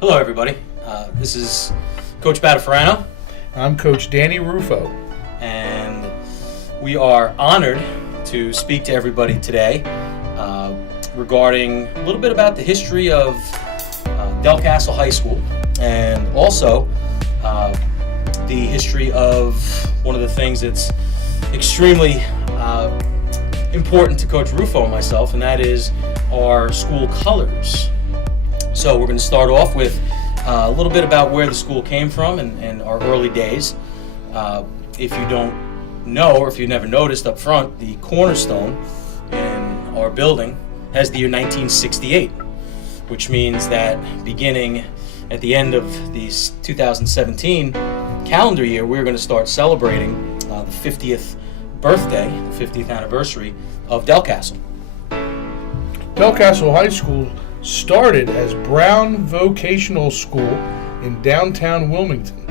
Hello, everybody. This is Coach Batafarano, I'm Coach Danny Rufo. and we are honored to speak to everybody today regarding a little bit about the history of Delcastle High School, and also the history of one of the things that's extremely important to Coach Rufo and myself, and that is our school colors. So we're going to start off with a little bit about where the school came from and our early days. If you don't know, or if you've never noticed up front, the cornerstone in our building has the year 1968, which means that beginning at the end of the 2017 calendar year, we're going to start celebrating the 50th birthday, the 50th anniversary of Delcastle. Delcastle High School started as Brown Vocational School in downtown Wilmington.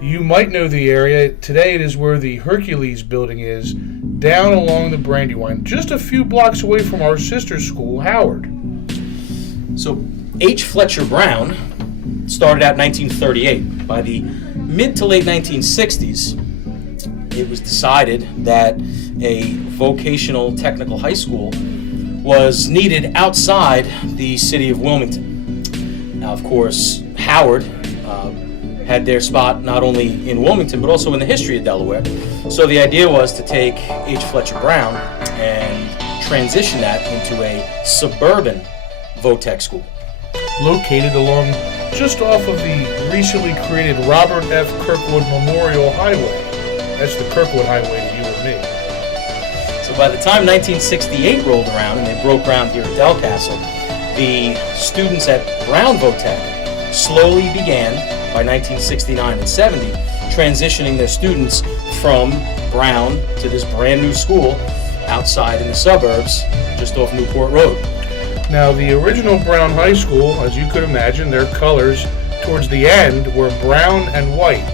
You might know the area. Today it is where the Hercules building is, down along the Brandywine, just a few blocks away from our sister school, Howard. So H. Fletcher Brown started out in 1938. By the mid to late 1960s, it was decided that a vocational technical high school was needed outside the city of Wilmington. Now, of course, Howard had their spot not only in Wilmington, but also in the history of Delaware. So the idea was to take H. Fletcher Brown and transition that into a suburban VOTech school. Located along just off of the recently created Robert F. Kirkwood Memorial Highway. That's the Kirkwood Highway to you and me. So by the time 1968 rolled around and they broke ground here at Delcastle, the students at Brown VOTech slowly began, by 1969 and 70, transitioning their students from Brown to this brand new school outside in the suburbs just off Newport Road. Now, the original Brown High School, as you could imagine, their colors towards the end were brown and white.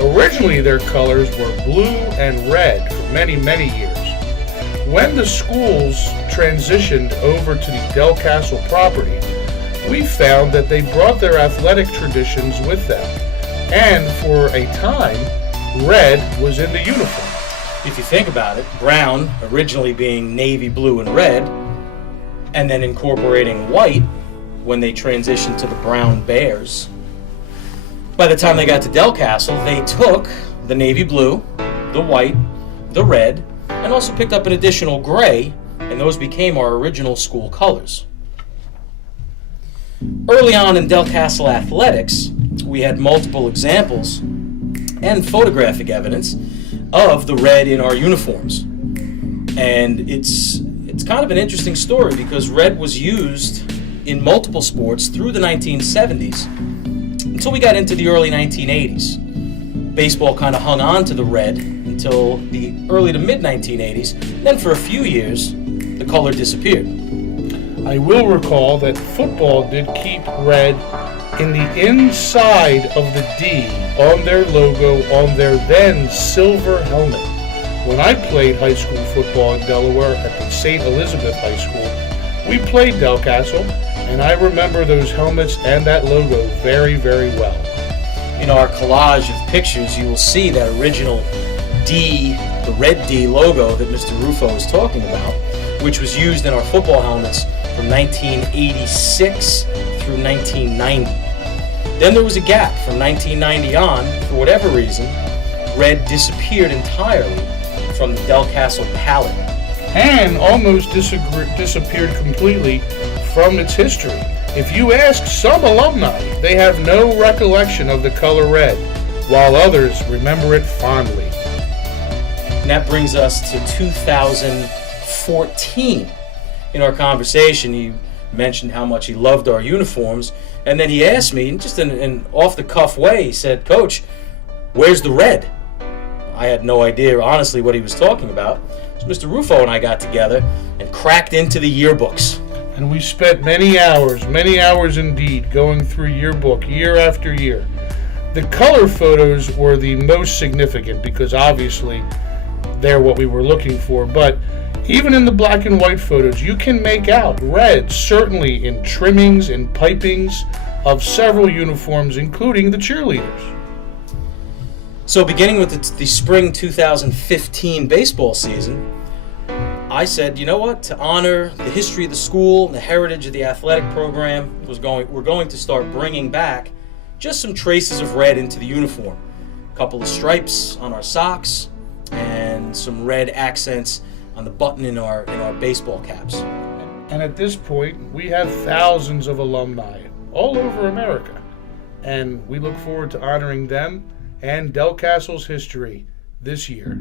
Originally, their colors were blue and red for many, many years. When the schools transitioned over to the Delcastle property, we found that they brought their athletic traditions with them. And for a time, red was in the uniform. If you think about it, Brown originally being navy blue and red, and then incorporating white when they transitioned to the Brown Bears. By the time they got to Delcastle, they took the navy blue, the white, the red, and also picked up an additional gray, and those became our original school colors. Early on in Delcastle athletics, we had multiple examples and photographic evidence of the red in our uniforms. And it's kind of an interesting story because red was used in multiple sports through the 1970s until we got into the early 1980s. Baseball kind of hung on to the red until the early to mid 1980s. Then for a few years, the color disappeared. I will recall that football did keep red in the inside of the D on their logo on their then silver helmet. When I played high school football in Delaware at the St. Elizabeth High School, we played Delcastle, and I remember those helmets and that logo very, very well. In our collage of pictures, you will see that original D, the red D logo that Mr. Rufo was talking about, which was used in our football helmets from 1986 through 1990. Then there was a gap from 1990 on. For whatever reason, red disappeared entirely from the Delcastle palette. And almost disappeared completely from its history. If you ask some alumni, they have no recollection of the color red, while others remember it fondly. And that brings us to 2014. In our conversation, he mentioned how much he loved our uniforms, and then he asked me, just in an off-the-cuff way, he said, "Coach, where's the red?" I had no idea, honestly, what he was talking about. So Mr. Rufo and I got together and cracked into the yearbooks. And we spent many hours indeed, going through yearbook year after year. The color photos were the most significant because obviously they're what we were looking for, but even in the black and white photos, you can make out red, certainly in trimmings, in pipings, of several uniforms, including the cheerleaders. So beginning with the spring 2015 baseball season, I said, you know what, to honor the history of the school and the heritage of the athletic program, we're going to start bringing back just some traces of red into the uniform. A couple of stripes on our socks and some red accents on the button in our baseball caps. And at this point, we have thousands of alumni all over America, and we look forward to honoring them and Delcastle's history this year.